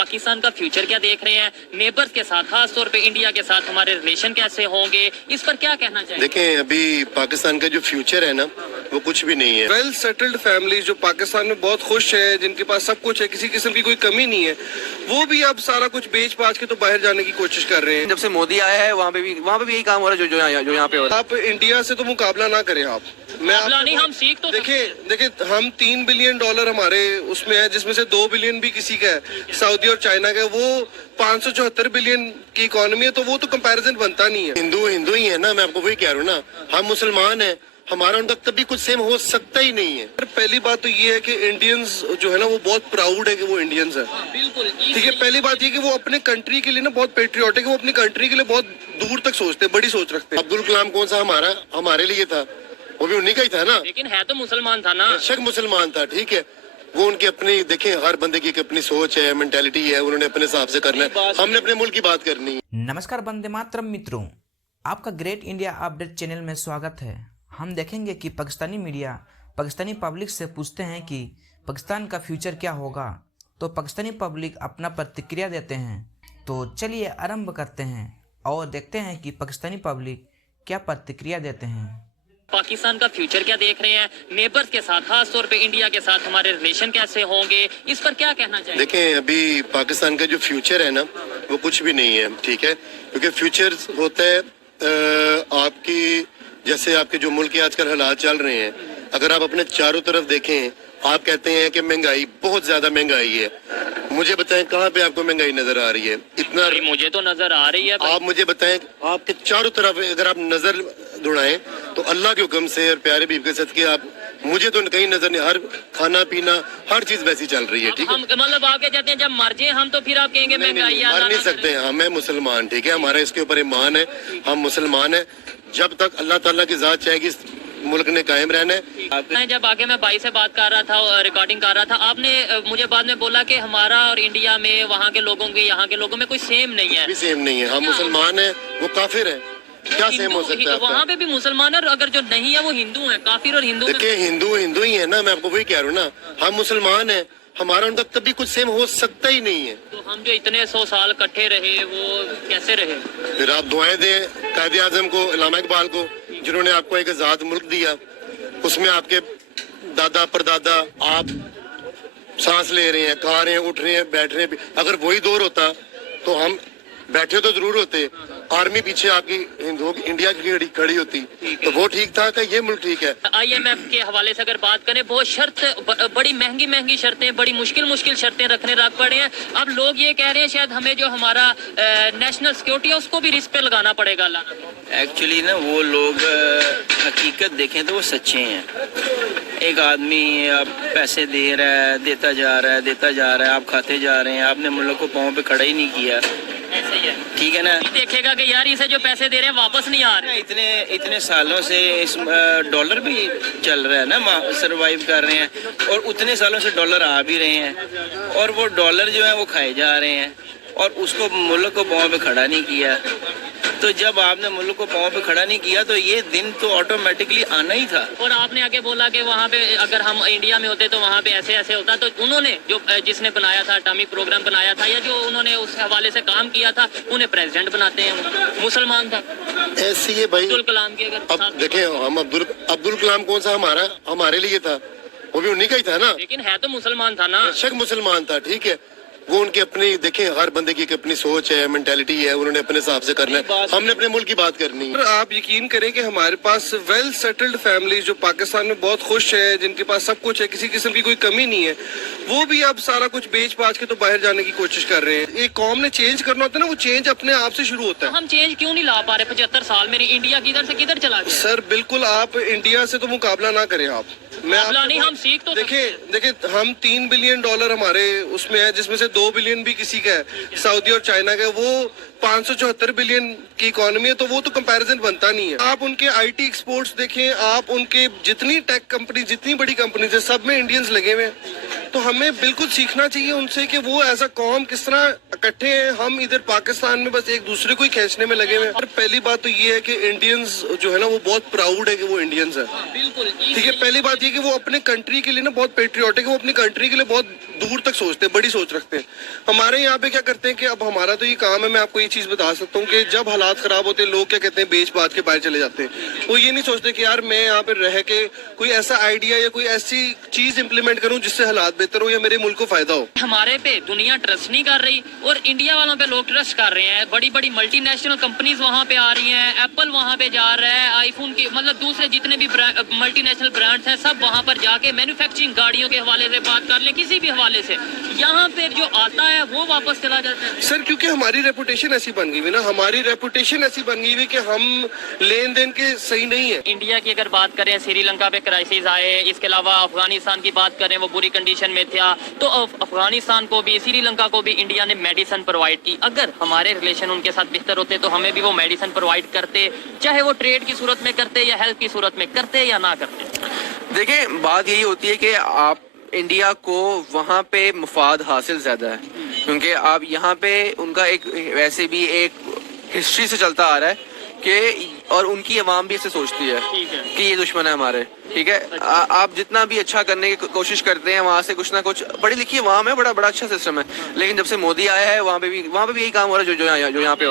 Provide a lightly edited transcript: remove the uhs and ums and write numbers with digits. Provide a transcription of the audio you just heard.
पाकिस्तान का फ्यूचर क्या देख रहे हैं, नेबर्स के साथ, खास तौर पे इंडिया के साथ हमारे रिलेशन कैसे होंगे, इस पर क्या कहना चाहिए? देखें, अभी पाकिस्तान का जो फ्यूचर है ना, वो कुछ भी नहीं है। वेल सेटल्ड फैमिली जो पाकिस्तान में बहुत खुश है, जिनके पास सब कुछ है, किसी किस्म की कोई कमी नहीं है, वो भी अब सारा कुछ बेच बाच के तो बाहर जाने की कोशिश कर रहे हैं। जब से मोदी आया है वहाँ पे भी यही काम हो रहा है जो यहाँ पे हो रहा है। आप इंडिया से तो मुकाबला ना करें आप। नहीं, हम सीख तो देखिए हम $3 बिलियन हमारे उसमें है, जिसमें से 2 बिलियन भी किसी का है, सऊदी और चाइना का। वो 574 बिलियन की इकोनॉमी है, तो वो तो कंपैरिजन बनता नहीं है। हिंदू हिंदू ही है ना, मैं आपको वही कह रहा हूँ ना, हम मुसलमान हैं, हमारा उन तक कभी कुछ सेम हो सकता ही नहीं है। पहली बात तो ये है कि इंडियंस जो है ना, वो बहुत प्राउड है कि वो इंडियंस है। बिल्कुल ठीक है, पहली बात ये कि वो अपने कंट्री के लिए ना बहुत पेट्रियोटिक है, वो अपनी कंट्री के लिए बहुत दूर तक सोचते हैं, बड़ी सोच रखते हैं। अब्दुल कलाम कौन सा हमारे लिए था, वो भी उन्हीं का ही था ना। लेकिन है तो मुसलमान था ना। शक मुसलमान था, ठीक है, वो उनकी अपनी, देखें, हर बंदे की अपनी सोच है, मेंटालिटी है, उन्होंने अपने हिसाब से करना है, हमने अपने मुल्क की बात करनी है। नमस्कार वंदे मातरम मित्रों, आपका ग्रेट इंडिया अपडेट चैनल में स्वागत है। हम देखेंगे कि पाकिस्तानी मीडिया पाकिस्तानी पब्लिक से पूछते हैं कि पाकिस्तान का फ्यूचर क्या होगा, तो पाकिस्तानी पब्लिक अपना प्रतिक्रिया देते हैं। तो चलिए आरंभ करते हैं और देखते हैं कि पाकिस्तानी पब्लिक क्या प्रतिक्रिया देते हैं। पाकिस्तान का फ्यूचर क्या देख रहे हैं, नेबर्स के साथ, खास तौर पे इंडिया के साथ हमारे रिलेशन कैसे होंगे, इस पर क्या कहना चाहिए? देखें, अभी पाकिस्तान का जो फ्यूचर है ना, वो कुछ भी नहीं है, ठीक है, क्योंकि फ्यूचर होता है आपकी, जैसे आपके जो मुल्क के आजकल हालात चल रहे हैं, अगर आप अपने चारों तरफ देखें, आप कहते हैं कि महंगाई, बहुत ज्यादा महंगाई है। मुझे बताएं कहाँ पे आपको महंगाई नजर आ रही है? इतना मुझे तो नजर आ रही है। आप मुझे बताएं, आपके चारों तरफ अगर आप नजर दौड़ाएं तो अल्लाह के हुक्म से और प्यारे बीवी के सदके आप, मुझे तो कहीं नजर नहीं, हर खाना पीना हर चीज वैसी चल रही है, ठीक है। मतलब आप क्या चाहते हैं, जब मर जाए हम तो फिर आप कहेंगे महंगाई? मर नहीं सकते, हम हैं मुसलमान, ठीक है, हमारा इसके ऊपर ईमान है, हम मुसलमान हैं। जब तक अल्लाह ताला की जात चाहेगी इस मुल्क ने कायम रहना है। जब आगे मैं भाई से बात कर रहा था, रिकॉर्डिंग कर रहा था, आपने मुझे बाद में बोला कि हमारा और इंडिया में, वहाँ के लोगों के यहाँ के लोगों में कोई सेम नहीं है। सेम नहीं है, हम मुसलमान हैं, वो काफिर है, क्या सेम हो सकता है? वहाँ पे भी मुसलमान है, और अगर जो नहीं है वो हिंदू है, काफिर और हिंदू। देखिए, हिंदू हिंदू ही है ना, मैं आपको वही कह रहा हूँ ना, हम मुसलमान हैं, हमारा उन तक कभी कुछ सेम हो सकता ही नहीं है। तो हम जो इतने 100 साल इकट्ठे रहे, वो कैसे रहे? फिर आप दुआएं दें कायदे आजम को, इलामा इकबाल को, जिन्होंने आपको एक आजाद मुल्क दिया, उसमें आपके दादा परदादा, आप सांस ले रहे हैं, खा रहे हैं, उठ रहे हैं, बैठ रहे हैं। अगर वही दौर होता तो हम बैठे तो जरूर होते, आर्मी पीछे आपकी इंडिया की खड़ी होती, तो वो ठीक था कि ये मुल्क ठीक है? IMF के हवाले से अगर बात करें, बहुत बड़ी महंगी शर्तें, बड़ी मुश्किल शर्तें रखने रख पड़े हैं। अब लोग ये कह रहे हैं शायद हमें जो हमारा नेशनल सिक्योरिटी है उसको भी रिस्क पे लगाना पड़ेगा। एक्चुअली ना, वो लोग हकीकत देखें तो वो सच्चे हैं। एक आदमी आप पैसे दे रहा है, देता जा रहा है, आप खाते जा रहे हैं, आपने मुल्क को पाँव पे खड़ा ही नहीं किया, ठीक है ना। देखेगा कि यार इसे जो पैसे दे रहे हैं वापस नहीं आ रहे। इतने सालों से इस डॉलर भी चल रहा है ना, सरवाइव कर रहे हैं, और उतने सालों से डॉलर आ भी रहे हैं, और वो डॉलर जो है वो खाए जा रहे हैं, और उसको मुल्क को पाँव पे खड़ा नहीं किया। तो जब आपने मुल्क को पाँव पे खड़ा नहीं किया तो ये दिन तो ऑटोमेटिकली आना ही था। और आपने आगे बोला कि वहाँ पे अगर हम इंडिया में होते तो वहाँ पे ऐसे होता, तो उन्होंने जो जिसने बनाया था, एटॉमिक प्रोग्राम बनाया था, या जो उन्होंने उस हवाले से काम किया था, उन्हें प्रेसिडेंट बनाते हैं, मुसलमान था। ऐसी है भाई, अब्दुल कलाम की अगर अब देखें, हम अब्दुल कलाम कौन सा हमारे लिए था, वो भी उन्हीं का ही था ना। लेकिन है तो मुसलमान था ना। शक मुसलमान था, ठीक है, वो उनकी अपनी, देखें, हर बंदे की अपनी सोच है, मेंटालिटी है, उन्होंने अपने हिसाब से करना है, हमने अपने मुल्क की बात करनी है। आप यकीन करें कि हमारे पास वेल सेटल्ड फैमिली जो पाकिस्तान में बहुत खुश है, जिनके पास सब कुछ है, किसी किस्म की कोई कमी नहीं है, वो भी अब सारा कुछ बेच बाच के तो बाहर जाने की कोशिश कर रहे हैं। एक कौम ने चेंज करना होता है ना, वो चेंज अपने आप से शुरू होता है। हम चेंज क्यों नहीं ला पा रहे? 75 साल में इंडिया किधर से किधर चला गया? सर बिल्कुल, आप इंडिया से तो मुकाबला ना करें आप। नहीं, हम सीख तो देखिए हम $3 बिलियन हमारे उसमें है, जिसमें से 2 बिलियन भी किसी का है, सऊदी और चाइना का। वो 574 बिलियन की इकोनॉमी है, तो वो तो कंपैरिजन बनता नहीं है। आप उनके IT एक्सपोर्ट्स देखें, आप उनके जितनी टेक कंपनी, जितनी बड़ी कंपनीज है, सब में इंडियंस लगे हुए हैं। तो हमें बिल्कुल सीखना चाहिए उनसे कि वो एज अ कौम किस तरह इकट्ठे हैं। हम इधर पाकिस्तान में बस एक दूसरे को ही खींचने में लगे हुए हैं। और पहली बात तो ये है कि इंडियंस जो है ना, वो बहुत प्राउड है कि वो इंडियंस है। बिल्कुल ठीक है, पहली बात ये कि वो अपने कंट्री के लिए ना बहुत पेट्रियोटिक है, वो अपनी कंट्री के लिए बहुत दूर तक सोचते हैं, बड़ी सोच रखते हैं। हमारे यहाँ पे क्या करते हैं कि अब हमारा तो ये काम है, मैं आपको ये चीज बता सकता हूँ कि जब हालात खराब होते हैं लोग क्या कहते हैं, बेच बात के बाहर चले जाते हैं। वो ये नहीं सोचते कि यार मैं यहाँ पे रह के कोई ऐसा आइडिया या कोई ऐसी चीज इंप्लीमेंट करूँ जिससे हालात बेहतर हो या मेरे मुल्क को फायदा हो। हमारे पे दुनिया ट्रस्ट नहीं कर रही और इंडिया वालों पे लोग ट्रस्ट कर रहे हैं। बड़ी बड़ी मल्टीनेशनल कंपनीज वहाँ पे आ रही हैं, एप्पल वहाँ पे जा रहा है, आईफोन की मतलब दूसरे जितने भी मल्टीनेशनल ब्रांड्स हैं सब वहाँ पर जाके मैन्युफैक्चरिंग गाड़ियों के हवाले से बात कर लें, किसी भी हवाले से, यहाँ पे जो आता है वो वापस चला जाता है। सर क्योंकि हमारी रेपुटेशन ऐसी बन गई हुई ना, हमारी रेपुटेशन ऐसी बन गई हुई कि हम लेन देन के सही नहीं है। इंडिया की अगर बात करें, श्रीलंका पे क्राइसिस आए, इसके अलावा अफगानिस्तान की बात करें वो बुरी कंडीशन में था, तो अफगानिस्तान को भी श्रीलंका को भी इंडिया ने मेडिसिन प्रोवाइड की। अगर हमारे रिलेशन उनके साथ बेहतर होते तो हमें भी वो मेडिसिन प्रोवाइड करते, चाहे वो ट्रेड की सूरत में करते या हेल्प की सूरत में करते या ना करते। देखिए बात यही होती है कि आप इंडिया को वहाँ पे मुफाद हासिल ज़्यादा है, क्योंकि आप यहाँ पे उनका एक वैसे भी एक हिस्ट्री से चलता आ रहा है कि और उनकी अवाम भी ऐसे सोचती है कि ये दुश्मन है हमारे, ठीक है। आप जितना भी अच्छा करने की कोशिश करते हैं वहाँ से कुछ ना कुछ, पढ़ी लिखी अवाम है, बड़ा अच्छा सिस्टम है, लेकिन जब से मोदी आया है वहाँ पे भी यही काम हो रहा है जो यहाँ पे हो रहा है।